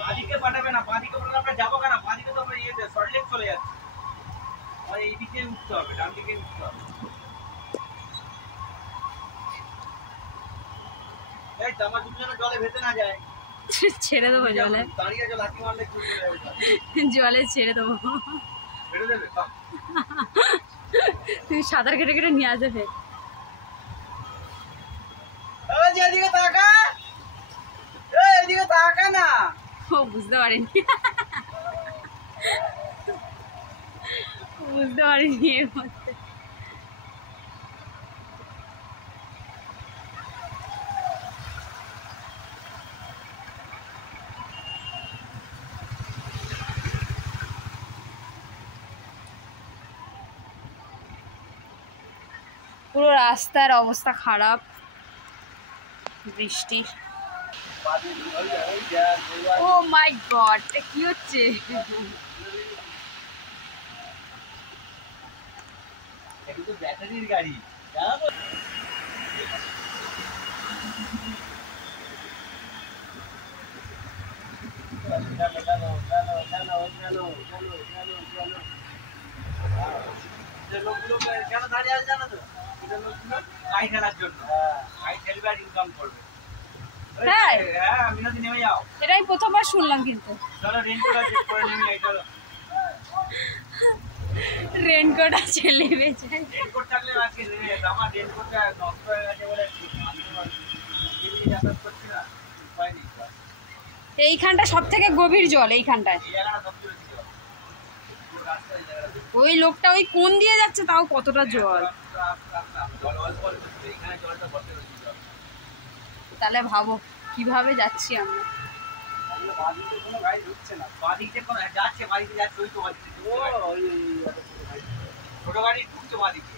বাদিকে পাঠাবে না, বাদিকে পাঠালে আমরা যাবো কেন? বাদিকে তো আমরা ইয়েতে সল্টলেক চলে যাচ্ছি। আর এইদিকে উঠতে হবে, ডান দিকে উঠতে হবে। এই তো আমার দুজনে জলে ভেসে না যায়। ছেড়ে দেবো জলে, দাঁড়িয়ে আছে লাঠি মারলে জলে ছেড়ে দেবো। ছেড়ে দেবে? তুই সাঁতার কেটে কেটে নিয়ে আসবে ফের। এদিকে তাকা, এদিকে তাকা না। ও বুঝতে পারিনি, বুঝতে পারিনি এর মধ্যে। পুরো রাস্তার অবস্থা খারাপ, বৃষ্টি। ও মাই গড, কি হচ্ছে? ব্যাটারির গাড়ি। কেন দাঁড়িয়ে আছে জানো তো? গাড়ি খেলার জন্য, গাড়ি খেলবে আর ইনকাম করবে। হ্যাঁ হ্যাঁ, মিনতি নেমে যাও। এটা আমি প্রথমবার শুনলাম কিন্তু। চলো রেনকোট চেক করে নেমে যাই। চলো রেনকোট আছে নেমে যায়। রেনকোট থাকলে আজকে নেমে যেত। আমার রেনকোটটা নষ্ট হয়ে গেছে বলে যাতায়াত করছি না, উপায় নেই। এইখানটা সব থেকে গভীর জল, এইখানটায়। এই জায়গাটা সব থেকে ছিল রাস্তায়, ওই লোকটা ওই কোন দিয়ে যাচ্ছে, তাও কতটা জল। জল অল্প অল্প ছিল, এখানে জলটা ভর্তি হয়েছিল। তাহলে ভাবো কিভাবে যাচ্ছি আমরা। বাদিকে কোনো গাড়ি ঢুকছে না, বাদিকে কোনো যাচ্ছে, বাদিকে যাচ্ছে, ওই তো বাদিকে ছোট গাড়ি ঢুকছে বাদিকে।